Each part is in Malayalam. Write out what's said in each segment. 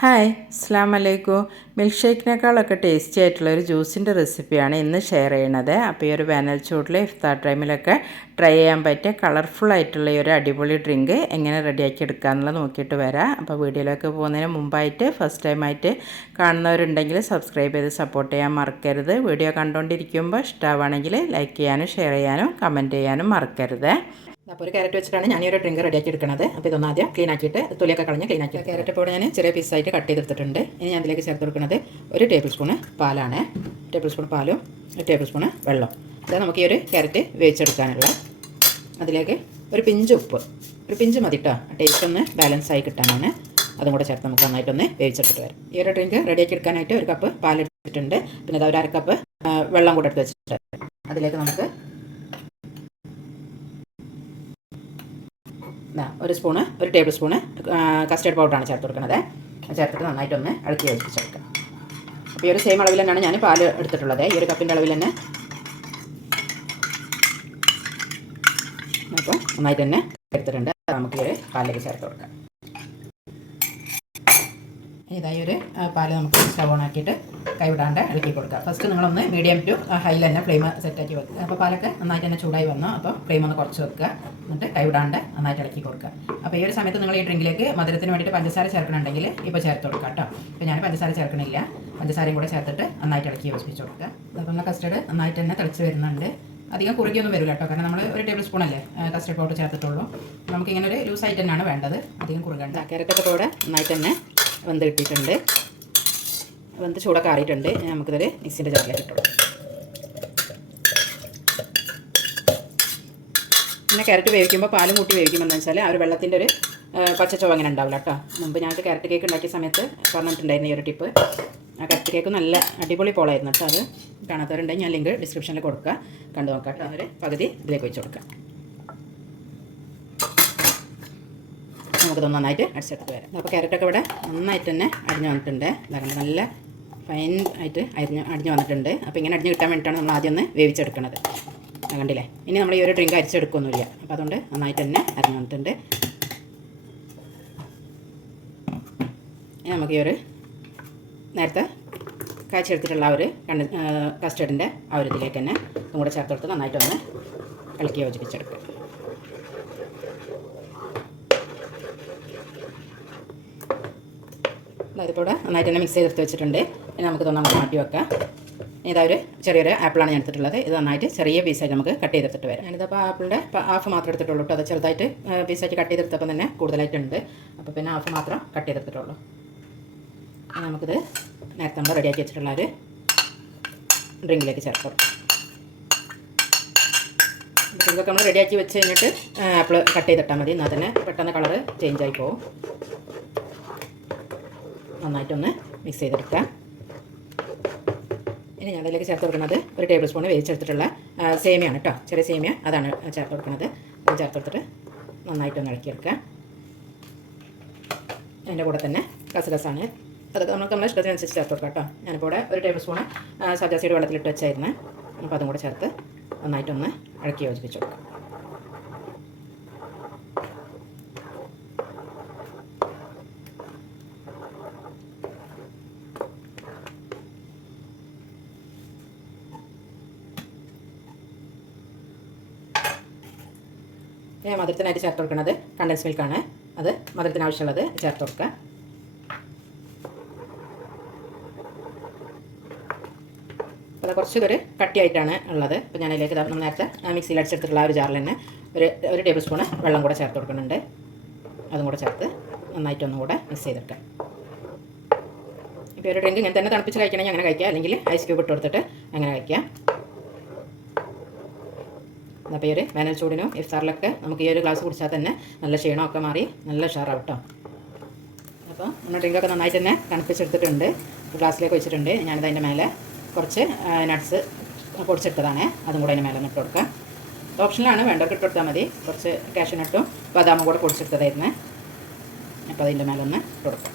ഹായ് അസ്സാം വലൈക്കും. മിൽക്ക് ഷേക്കിനേക്കാളൊക്കെ ടേസ്റ്റി ആയിട്ടുള്ളൊരു ജ്യൂസിൻ്റെ റെസിപ്പിയാണ് ഇന്ന് ഷെയർ ചെയ്യണത്. അപ്പോൾ ഈ ഒരു വേനൽ ചൂടിൽ ഇഫ്താർ ടൈമിലൊക്കെ ട്രൈ ചെയ്യാൻ പറ്റിയ കളർഫുൾ ആയിട്ടുള്ള ഈ ഒരു അടിപൊളി ഡ്രിങ്ക് എങ്ങനെ റെഡിയാക്കി എടുക്കാമെന്നുള്ളത് നോക്കിയിട്ട് വരാം. അപ്പോൾ വീഡിയോയിലേക്ക് പോകുന്നതിന് മുമ്പായിട്ട് ഫസ്റ്റ് ടൈമായിട്ട് കാണുന്നവരുണ്ടെങ്കിൽ സബ്സ്ക്രൈബ് ചെയ്ത് സപ്പോർട്ട് ചെയ്യാൻ മറക്കരുത്. വീഡിയോ കണ്ടുകൊണ്ടിരിക്കുമ്പോൾ ഇഷ്ടമാണെങ്കിൽ ലൈക്ക് ചെയ്യാനും ഷെയർ ചെയ്യാനും കമൻറ്റ് ചെയ്യാനും മറക്കരുത്. അപ്പോൾ ഒരു ക്യാരറ്റ് വെച്ചിട്ടാണ് ഞാൻ ഈ ഒരു ഡ്രിങ്ക് റെഡിയാക്കി എടുക്കുന്നത്. അപ്പോൾ ഇതൊന്നും ആദ്യം ക്ലീൻ ആക്കിയിട്ട് തൊലിയൊക്കെ കളഞ്ഞ് ക്ലീൻ ആക്കി ക്യാരറ്റ് ഇപ്പോൾ ഞാൻ ചെറിയ പീസായിട്ട് കട്ട് ചെയ്തെടുത്തിട്ടുണ്ട്. ഇനി ഞാൻ അതിലേക്ക് ചേർത്ത് കൊടുക്കുന്നത് 1 ടേബിൾ സ്പൂണ് പാലാണ്. ടേബിൾ സ്പൂൺ പാലും 1 ടേബിൾ സ്പൂണ് വെള്ളം. അത് നമുക്ക് ഈ ഒരു ക്യാരറ്റ് വേവിച്ചെടുക്കാനുള്ള. അതിലേക്ക് ഒരു പിഞ്ച് ഉപ്പ്, ഒരു പിഞ്ച് മതി കേട്ടോ, ടേസ്റ്റ് ഒന്ന് ബാലൻസ് ആയി കിട്ടാനാണ്. അതും കൂടെ ചേർത്ത് നമുക്ക് നന്നായിട്ടൊന്ന് വേവിച്ചെടുത്തിട്ട് വരാം. ഈ ഒരു ഡ്രിങ്ക് റെഡിയാക്കി എടുക്കാനായിട്ട് 1 കപ്പ് പാലെടുത്തിട്ടുണ്ട്. പിന്നെ അത് 1/2 കപ്പ് വെള്ളം കൂടെ എടുത്ത് വെച്ചിട്ടുണ്ട്. അതിലേക്ക് നമുക്ക് 1 ടേബിൾ സ്പൂണ് കസ്റ്റേർഡ് പൗഡറാണ് ചേർത്ത് കൊടുക്കുന്നത്. ചേർത്തിട്ട് നന്നായിട്ടൊന്ന് ഇളക്കി യോജിപ്പിച്ചെടുക്കാം. അപ്പോൾ ഈ ഒരു സെയിം അളവിൽ തന്നെയാണ് ഞാൻ പാൽ എടുത്തിട്ടുള്ളത്. ഈ ഒരു കപ്പിൻ്റെ അളവിൽ തന്നെ അപ്പോൾ നന്നായിട്ട് തന്നെ എടുത്തിട്ടുണ്ട്. നമുക്ക് ഈ ഒരു പാലിലേക്ക് ചേർത്ത് കൊടുക്കാം. ഇതായി ഒരു പാല് നമുക്ക് സ്റ്റവ് ഓൺ ആക്കിയിട്ട് കൈവിടാണ്ട് ഇളക്കി കൊടുക്കുക. ഫസ്റ്റ് നിങ്ങളൊന്ന് മീഡിയം ടു ഹൈയിൽ തന്നെ ഫ്ലെയിം സെറ്റാക്കി വെക്കുക. അപ്പോൾ പാലൊക്കെ നന്നായിട്ട് തന്നെ ചൂടായി വന്നു. അപ്പോൾ ഫ്ലെയിം ഒന്ന് കുറച്ച് വെക്കുക. എന്നിട്ട് കൈവിടാണ്ട് നന്നായിട്ട് ഇളക്കി കൊടുക്കുക. അപ്പോൾ ഈ ഒരു സമയത്ത് നിങ്ങൾ ഈ ഡ്രിങ്കിലേക്ക് മധുരത്തിന് വേണ്ടിയിട്ട് പഞ്ചസാര ചേർക്കണമെങ്കിൽ ഇപ്പോൾ ചേർത്ത് കൊടുക്കുക കേട്ടോ. അപ്പോൾ ഞാൻ പഞ്ചസാര ചേർക്കണില്ല. പഞ്ചസാരയും കൂടെ ചേർത്തിട്ട് നന്നായിട്ട് ഇളക്കി യോജിപ്പിച്ച് കൊടുക്കുക. അപ്പോൾ നമ്മൾ കസ്റ്റർഡ് നന്നായിട്ട് തന്നെ തിളച്ച് വരുന്നുണ്ട്. അധികം കുറുകിയൊന്നും വരില്ല കേട്ടോ, കാരണം നമ്മൾ 1 ടേബിൾ സ്പൂണല്ലേ കസ്റ്റർഡ് പൗഡർ ചേർത്തിട്ടുള്ളൂ. നമുക്കിങ്ങനെ ഒരു ലൂസായിട്ട് തന്നെയാണ് വേണ്ടത്, അധികം കുറുകണ്ട. ക്യാരറ്റൊക്കെ കൂടെ നന്നായിട്ട് തന്നെ വെന്ത് കിട്ടിയിട്ടുണ്ട്. വെന്ത് ചൂടൊക്കെ ആറിയിട്ടുണ്ട്. നമുക്കിതൊരു മിക്സിൻ്റെ ജാറിലേക്ക് ഇട്ടുള്ളൂ. പിന്നെ ക്യാരറ്റ് വേവിക്കുമ്പോൾ പാലും കൂട്ടി വേവിക്കുമ്പോൾ എന്താ വെച്ചാൽ ആ ഒരു വെള്ളത്തിൻ്റെ ഒരു പച്ചച്ചോവ അങ്ങനെ ഉണ്ടാവില്ല കേട്ടോ. മുമ്പ് ഞങ്ങൾക്ക് ക്യാരറ്റ് കേക്ക് ഉണ്ടാക്കിയ സമയത്ത് പറഞ്ഞിട്ടുണ്ടായിരുന്നു ഈ ഒരു ടിപ്പ്. ആ ക്യാരറ്റ് കേക്ക് നല്ല അടിപൊളി പോളായിരുന്നു കേട്ടോ. അത് കാണാത്തവരുണ്ടെങ്കിൽ ഞാൻ ലിങ്ക് ഡിസ്ക്രിപ്ഷനിൽ കൊടുക്കുക, കണ്ടു നോക്കാം കേട്ടോ. ഒരു പകുതി ഇതിലേക്ക് വെച്ച് കൊടുക്കാം. നമുക്കിത് നന്നായിട്ട് അടിച്ചെടുത്ത് വരാം. അപ്പോൾ ക്യാരറ്റൊക്കെ ഇവിടെ നന്നായിട്ട് തന്നെ അടിഞ്ഞു വന്നിട്ടുണ്ട്. അതാണ് നല്ല ഫൈൻ ആയിട്ട് അടിഞ്ഞു വന്നിട്ടുണ്ട്. അപ്പോൾ ഇങ്ങനെ അടിഞ്ഞു കിട്ടാൻ വേണ്ടിയിട്ടാണ് നമ്മൾ ആദ്യം ഒന്ന് വേവിച്ചെടുക്കുന്നത്. കണ്ടില്ലേ? ഇനി നമ്മൾ ഈ ഒരു ഡ്രിങ്ക് അരിച്ചെടുക്കൊന്നുമില്ല. അപ്പോൾ അതുകൊണ്ട് നന്നായിട്ട് തന്നെ അരിഞ്ഞു വന്നിട്ടുണ്ട്. ഇനി നമുക്ക് ഈ ഒരു നേരത്തെ കാച്ചെടുത്തിട്ടുള്ള ആ ഒരു കസ്റ്റർഡിൻ്റെ ആ ഒരു ഇതിലേക്ക് തന്നെ ഇതും കൂടെ ചേർത്ത് കൊടുത്ത് നന്നായിട്ടൊന്ന് ഇളക്കി യോജിപ്പിച്ചെടുക്കുക. അതിപ്പോൾ ഇവിടെ നന്നായിട്ട് തന്നെ മിക്സ് ചെയ്തെടുത്ത് വെച്ചിട്ടുണ്ട്. ഇനി നമുക്ക് ഇതൊന്നും മാറ്റി വെക്കാം. ഇതൊരു ചെറിയൊരു ആപ്പിളാണ് ഞാൻ എടുത്തിട്ടുള്ളത്. ഇത് നന്നായിട്ട് ചെറിയ പീസായിട്ട് നമുക്ക് കട്ട് ചെയ്തെടുത്തിട്ട് വരാം. ഞാനിതപ്പോൾ ആപ്പിളിൻ്റെ ഹാഫ് മാത്രം എടുത്തിട്ടുള്ളൂ കേട്ടോ. അത് ചെറുതായിട്ട് പീസായിട്ട് കട്ട് ചെയ്തെടുത്തപ്പോൾ തന്നെ കൂടുതലായിട്ടുണ്ട്. അപ്പോൾ പിന്നെ ഹാഫ് മാത്രം കട്ട് ചെയ്തെടുത്തിട്ടുള്ളൂ. നമുക്കിത് നേരത്തെ നമ്മൾ റെഡിയാക്കി വെച്ചിട്ടുള്ള ഒരു ഡ്രിങ്കിലേക്ക് ചേർത്ത് കൊടുക്കാം. ഡ്രിങ്കൊക്കെ നമ്മൾ റെഡിയാക്കി വെച്ച് കഴിഞ്ഞിട്ട് ആപ്പിൾ കട്ട് ചെയ്തിട്ടാൽ മതി. എന്നാൽ തന്നെ പെട്ടെന്ന് കളറ് ചേഞ്ചായി പോകും. നന്നായിട്ടൊന്ന് മിക്സ് ചെയ്തെടുക്കുക. ഇനി ഞാൻ അതിലേക്ക് ചേർത്ത് കൊടുക്കുന്നത് 1 ടേബിൾ സ്പൂൺ വേവിച്ചെടുത്തിട്ടുള്ള സേമിയാണ് കേട്ടോ. ചെറിയ സേമിയ അതാണ് ചേർത്ത് കൊടുക്കുന്നത്. അത് ചേർത്ത് കൊടുത്തിട്ട് നന്നായിട്ടൊന്ന് ഇളക്കിയെടുക്കുക. അതിൻ്റെ കൂടെ തന്നെ കസകസാണ്. അതൊക്കെ നമ്മുടെ ഇഷ്ടത്തിനനുസരിച്ച് ചേർത്ത് കൊടുക്കാം കേട്ടോ. ഞാനിപ്പോൾ ഇവിടെ 1 ടേബിൾ സ്പൂൺ സബ്ജ സീഡ് വെള്ളത്തിലിട്ട് വെച്ചായിരുന്നു. അപ്പോൾ അതും കൂടെ ചേർത്ത് നന്നായിട്ടൊന്ന് ഇളക്കി യോജിപ്പിച്ച് കൊടുക്കാം. മധുരത്തിനായിട്ട് ചേർത്ത് കൊടുക്കുന്നത് കണ്ടൻസ് മിൽക്കാണ്. അത് മധുരത്തിന് ആവശ്യമുള്ളത് ചേർത്ത് കൊടുക്കുക. അപ്പോൾ അത് കുറച്ചൊരു കട്ടിയായിട്ടാണ് ഉള്ളത്. അപ്പോൾ ഞാൻ അതിലേക്ക് നേരത്തെ മിക്സിയിൽ അടിച്ചെടുത്തിട്ടുള്ള ആ ഒരു ജാറിൽ തന്നെ ഒരു ടേബിൾ സ്പൂണ് വെള്ളം കൂടെ ചേർത്ത് കൊടുക്കുന്നുണ്ട്. അതും കൂടെ ചേർത്ത് നന്നായിട്ടൊന്നും കൂടെ മിക്സ് ചെയ്തെടുക്കാം. ഇപ്പോൾ ഒരു ഡ്രിങ്ക് ഇങ്ങനെ തന്നെ തണുപ്പിച്ച് കഴിക്കണമെങ്കിൽ അങ്ങനെ കഴിക്കുക, അല്ലെങ്കിൽ ഐസ് ക്യൂബ് ഇട്ട് കൊടുത്തിട്ട് അങ്ങനെ കഴിക്കുക. അപ്പോൾ ഈ ഒരു വേനൽ ചൂടിനും ഇഫ്താറിലൊക്കെ നമുക്ക് ഈ ഒരു ഗ്ലാസ് കുടിച്ചാൽ തന്നെ നല്ല ക്ഷീണമൊക്കെ മാറി നല്ല ഉഷാറാവും കേട്ടോ. അപ്പോൾ നമ്മൾ ഡ്രിങ്കൊക്കെ നന്നായിട്ട് തന്നെ തണുപ്പിച്ചെടുത്തിട്ടുണ്ട്. ഗ്ലാസ്സിലേക്ക് വെച്ചിട്ടുണ്ട്. ഞാനിത് അതിൻ്റെ മേലെ കുറച്ച് നട്ട്സ് പൊടിച്ചെടുത്തതാണ്. അതും കൂടെ അതിൻ്റെ മേലെ ഒന്ന് ഇട്ട് കൊടുക്കാം. ഓപ്ഷനിലാണ്, വേണ്ടവർക്ക് ഇട്ട് കൊടുത്താൽ മതി. കുറച്ച് കാഷ്യനട്ടും ബദാമും കൂടെ പൊടിച്ചെടുത്തതായിരുന്നു. അപ്പോൾ അതിൻ്റെ മേലെ ഒന്ന് ഇട്ട് കൊടുക്കാം.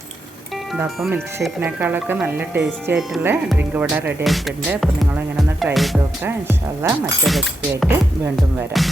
ഇതപ്പം മിൽക്ക് ഷേക്കിനേക്കാളൊക്കെ നല്ല ടേസ്റ്റി ആയിട്ടുള്ള ഡ്രിങ്ക് ഇവിടെ റെഡി ആയിട്ടുണ്ട്. അപ്പോൾ നിങ്ങളിങ്ങനെ ഒന്ന് ട്രൈ ചെയ്ത് നോക്കുക. ഇൻഷാ അല്ലാഹ് മറ്റൊരു റെസിപ്പി ആയിട്ട് വീണ്ടും വരാം.